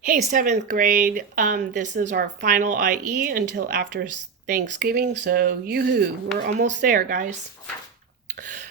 Hey, seventh grade. This is our final IE until after Thanksgiving, so yoo-hoo, we're almost there, guys.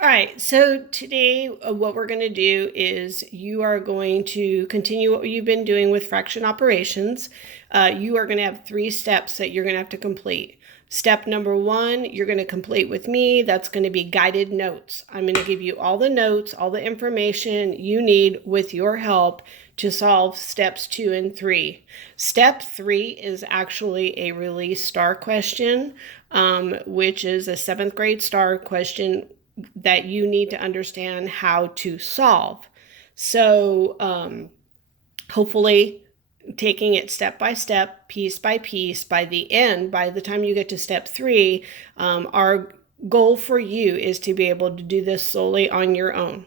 All right, so today what we're going to do is you are going to continue what you've been doing with fraction operations. You are going to have 3 steps that you're going to have to complete. Step number 1, you're going to complete with me. That's going to be guided notes. I'm going to give you all the notes, all the information you need with your help to solve steps 2 and 3. Step 3 is actually a release star question, which is a 7th grade star question that you need to understand how to solve. So hopefully taking it step by step, piece by piece, by the end, by the time you get to step 3, our goal for you is to be able to do this solely on your own.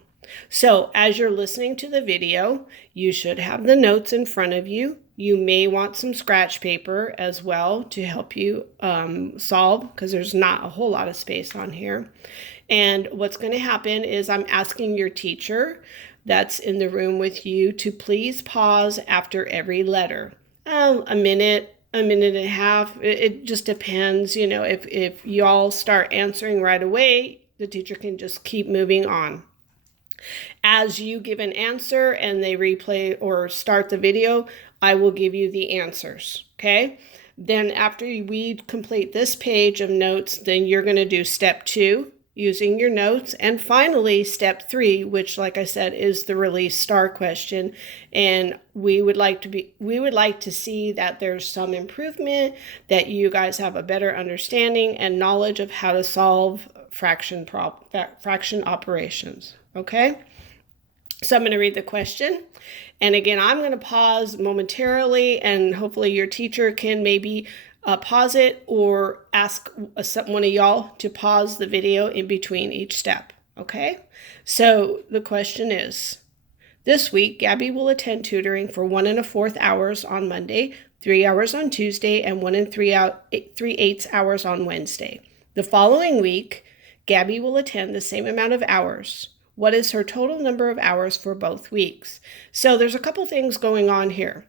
So as you're listening to the video, you should have the notes in front of you. You may want some scratch paper as well to help you solve, because there's not a whole lot of space on here. And what's going to happen is I'm asking your teacher that's in the room with you to please pause after every letter. A minute and a half. It just depends. You know, if y'all start answering right away, the teacher can just keep moving on. As you give an answer and they replay or start the video, I will give you the answers, okay? Then after we complete this page of notes, then you're going to do step 2 using your notes, and finally step 3, which, like I said, is the release star question. And we would like to see that there's some improvement, that you guys have a better understanding and knowledge of how to solve fraction operations. Okay? So I'm going to read the question. And again, I'm going to pause momentarily, and hopefully your teacher can maybe pause it or ask one of y'all to pause the video in between each step. Okay? So the question is, this week, Gabby will attend tutoring for 1 1/4 hours on Monday, 3 hours on Tuesday, and 1 3/8 hours on Wednesday. The following week, Gabby will attend the same amount of hours. What is her total number of hours for both weeks? So there's a couple things going on here.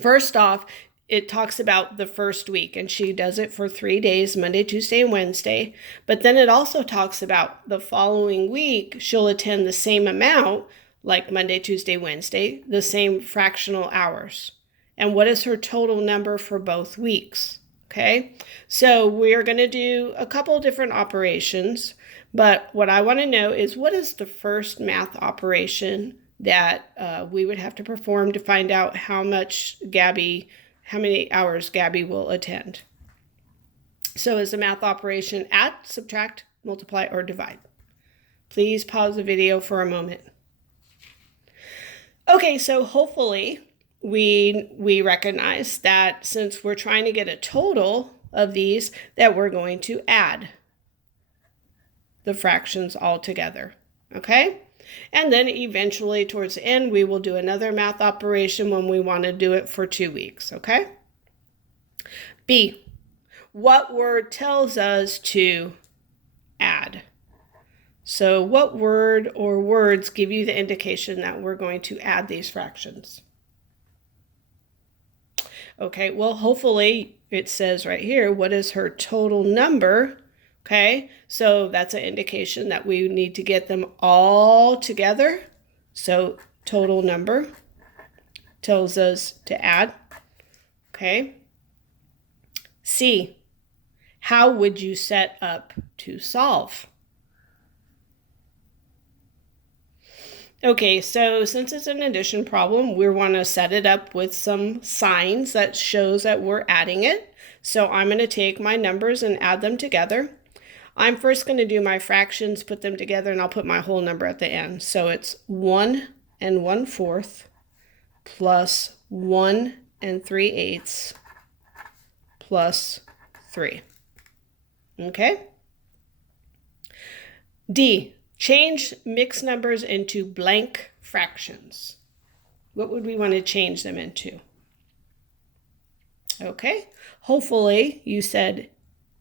First off, it talks about the first week, and she does it for 3 days, Monday, Tuesday, and Wednesday. But then it also talks about the following week, she'll attend the same amount, like Monday, Tuesday, Wednesday, the same fractional hours. And what is her total number for both weeks? Okay, so we're going to do a couple different operations, but what I want to know is, what is the first math operation that we would have to perform to find out how many hours Gabby will attend? So is the math operation add, subtract, multiply, or divide? Please pause the video for a moment. Okay, so hopefully we recognize that since we're trying to get a total of these, that we're going to add the fractions all together, okay? And then eventually towards the end, we will do another math operation when we want to do it for 2 weeks, okay? B, what word tells us to add? So what word or words give you the indication that we're going to add these fractions? Okay, well, hopefully it says right here, what is her total number? Okay, so that's an indication that we need to get them all together. So total number tells us to add. Okay. C, how would you set up to solve? Okay, so since it's an addition problem, we want to set it up with some signs that shows that we're adding it. So I'm going to take my numbers and add them together. I'm first going to do my fractions, put them together, and I'll put my whole number at the end. So it's 1 1/4 plus 1 3/8 plus 3. Okay? D, change mixed numbers into blank fractions. What would we want to change them into? Okay, hopefully you said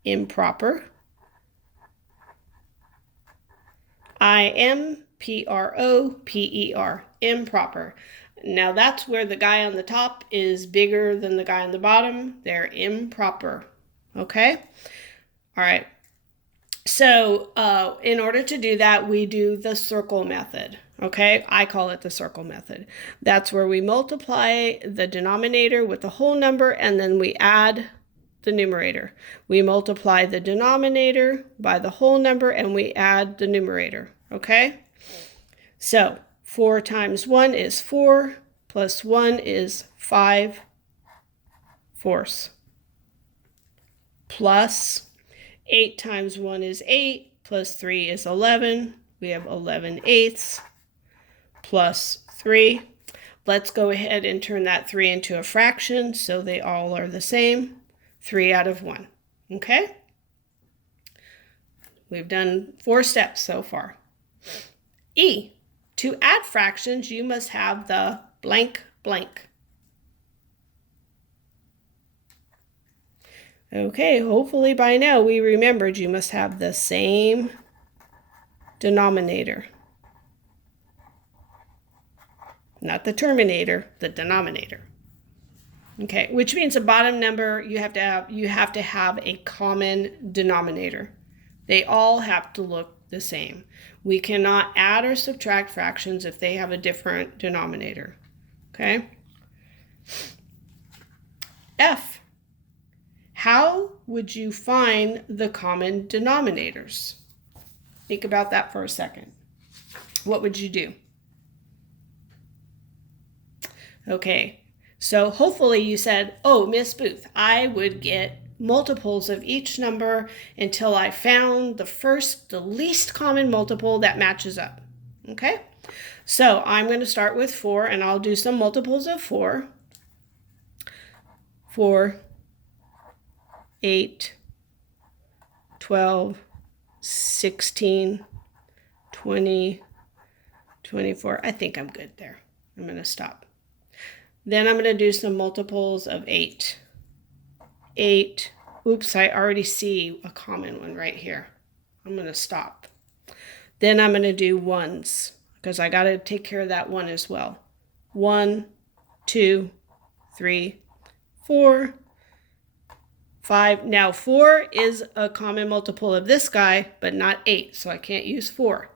improper. IMPROPER, improper. Now that's where the guy on the top is bigger than the guy on the bottom. They're improper. Okay? All right. So in order to do that, we do the circle method. Okay? I call it the circle method. That's where we multiply the denominator with the whole number, and then we add the numerator. We multiply the denominator by the whole number, and we add the numerator. Okay? So 4 times 1 is 4, plus 1 is 5 fourths, plus 8 times 1 is 8, plus 3 is 11. We have 11 eighths, plus 3. Let's go ahead and turn that 3 into a fraction so they all are the same. 3 out of 1. Okay? We've done 4 steps so far. E. To add fractions, you must have the blank blank. Okay, hopefully by now we remembered you must have the same denominator. Not the terminator, the denominator. Okay, which means the bottom number you have to have a common denominator. They all have to look the same. We cannot add or subtract fractions if they have a different denominator. Okay? F. How would you find the common denominators? Think about that for a second. What would you do? Okay, so hopefully you said, oh, Miss Booth, I would get multiples of each number until I found the least common multiple that matches up. Okay, so I'm going to start with 4, and I'll do some multiples of 4. 4, 8, 12, 16, 20, 24. I think I'm good there. I'm going to stop. Then I'm going to do some multiples of 8. 8. Oops, I already see a common one right here. I'm going to stop. Then I'm going to do ones because I got to take care of that one as well. 1, 2, 3, 4, 5. Now 4 is a common multiple of this guy, but not 8, so I can't use 4.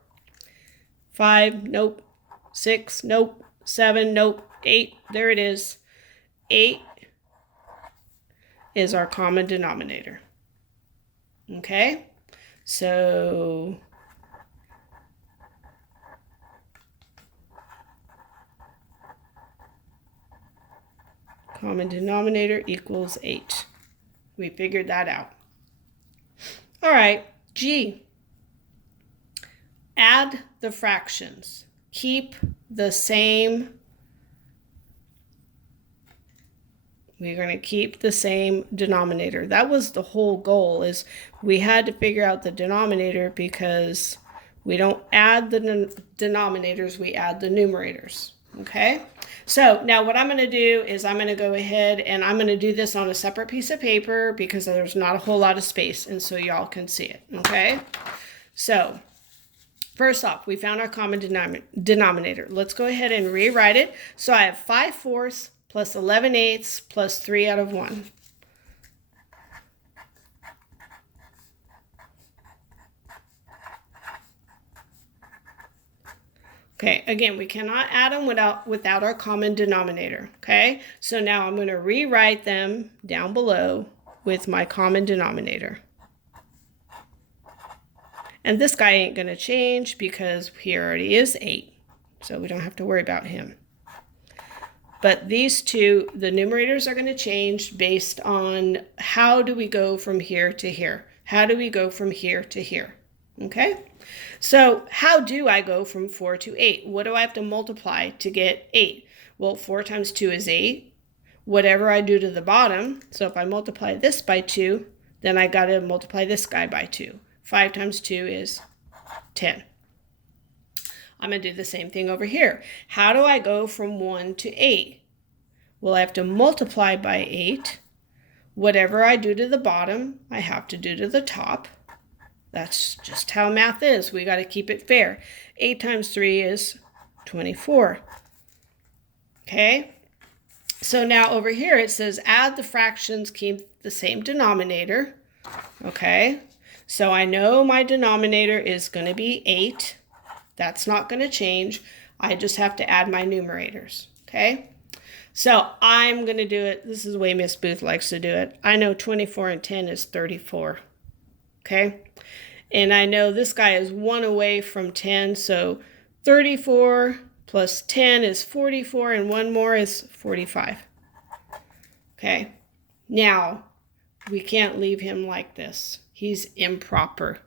5, nope. 6, nope. 7, nope. 8, there it is. 8 is our common denominator. Okay, so common denominator equals 8. We figured that out. All right, G. Add the fractions. Keep the same. We're going to keep the same denominator. That was the whole goal, is we had to figure out the denominator because we don't add the denominators, we add the numerators. Okay, so now what I'm going to do is I'm going to go ahead and I'm going to do this on a separate piece of paper because there's not a whole lot of space, and so y'all can see it. Okay, so first off, we found our common denominator. Let's go ahead and rewrite it. So I have 5 fourths plus 11 eighths plus 3 out of 1. Okay, again, we cannot add them without our common denominator. Okay, so now I'm going to rewrite them down below with my common denominator. And this guy ain't going to change because he already is 8, so we don't have to worry about him. But these two, the numerators are going to change based on how do we go from here to here? How do we go from here to here? Okay? So how do I go from 4 to 8? What do I have to multiply to get 8? Well, 4 times 2 is 8. Whatever I do to the bottom, so if I multiply this by 2, then I got to multiply this guy by 2. 5 times 2 is 10. I'm going to do the same thing over here. How do I go from 1 to 8? Well, I have to multiply by 8. Whatever I do to the bottom, I have to do to the top. That's just how math is. We got to keep it fair. 8 times 3 is 24. Okay, so now over here it says add the fractions, keep the same denominator. Okay, so I know my denominator is going to be 8. That's not going to change. I just have to add my numerators. Okay, so I'm going to do it. This is the way Miss Booth likes to do it. I know 24 and 10 is 34. Okay, and I know this guy is 1 away from 10, so 34 plus 10 is 44, and 1 more is 45. Okay, now we can't leave him like this. He's improper.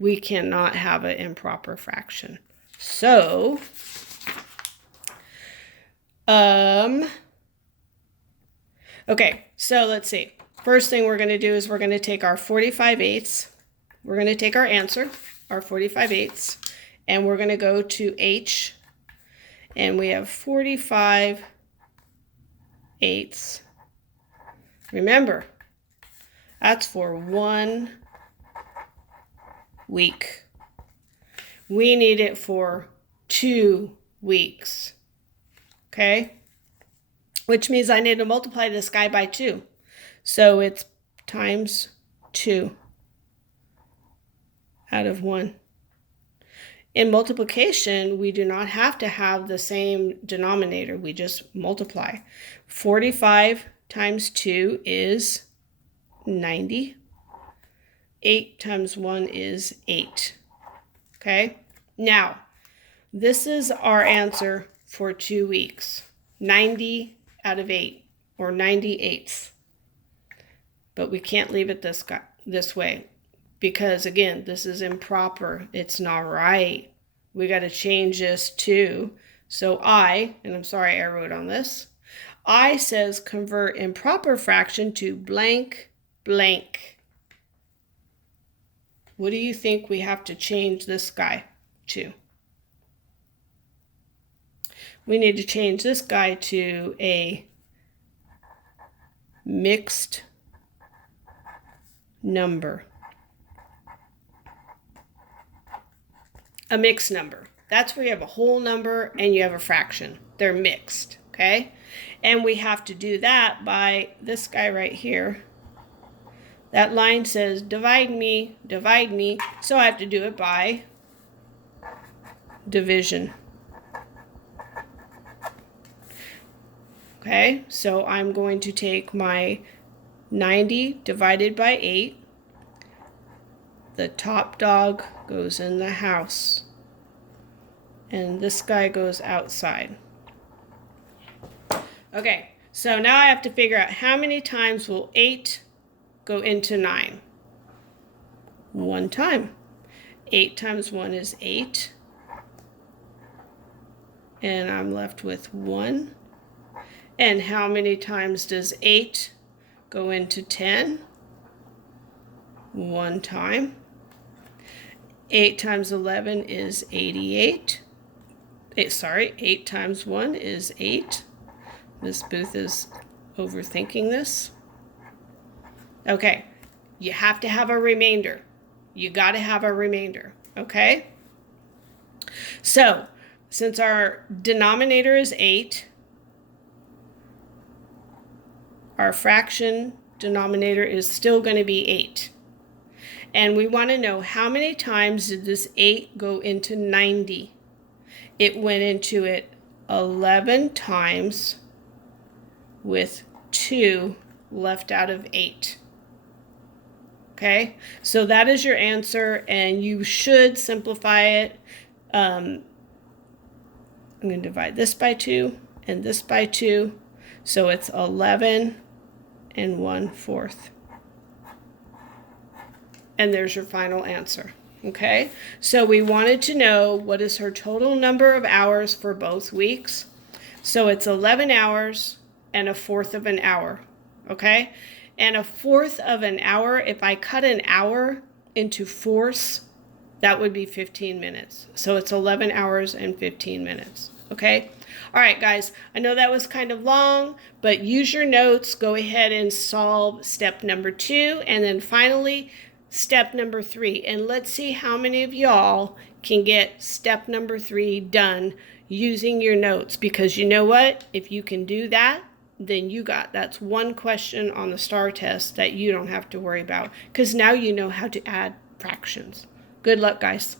We cannot have an improper fraction. So, okay, so let's see. First thing we're going to do is we're going to take our 45/8. We're going to take our answer, our 45/8, and we're going to go to H, and we have 45/8. Remember, that's for 1 week. We need it for 2 weeks. Okay? Which means I need to multiply this guy by 2. So it's times 2 out of 1. In multiplication, we do not have to have the same denominator. We just multiply. 45 times 2 is 90. 8 times 1 is 8. Okay? Now, this is our answer for 2 weeks. 90 out of 8, or 98ths. But we can't leave it this way, because again, this is improper. It's not right. We got to change this to, so I, and I'm sorry I wrote on this, I says convert improper fraction to blank blank. What do you think we have to change this guy to? We need to change this guy to a mixed number. A mixed number. That's where you have a whole number and you have a fraction. They're mixed, okay? And we have to do that by this guy right here. That line says divide me, so I have to do it by division. Okay, so I'm going to take my 90 divided by 8. The top dog goes in the house. And this guy goes outside. Okay, so now I have to figure out how many times will 8 go into 9. 1 time. 8 times 1 is 8. And I'm left with 1. And how many times does 8 go into 10? 1 time. 8 times 11 is 88. 8 times 1 is 8. Miss Booth is overthinking this. Okay, you have to have a remainder. You got to have a remainder, okay? So, since our denominator is 8, our fraction denominator is still going to be 8. And we want to know how many times did this 8 go into 90? It went into it 11 times with 2 left out of 8. Okay, so that is your answer, and you should simplify it. I'm going to divide this by 2 and this by 2. So it's 11 and 1/4. And there's your final answer. Okay, so we wanted to know what is her total number of hours for both weeks. So it's 11 hours and 1/4 of an hour. Okay, and 1/4 of an hour, if I cut an hour into fourths, that would be 15 minutes. So it's 11 hours and 15 minutes. Okay, all right, guys, I know that was kind of long, but use your notes. Go ahead and solve step number 2, and then finally step number 3. And let's see how many of y'all can get step number 3 done using your notes, because you know what? If you can do that, then that's one question on the STAR test that you don't have to worry about, because now you know how to add fractions. Good luck, guys.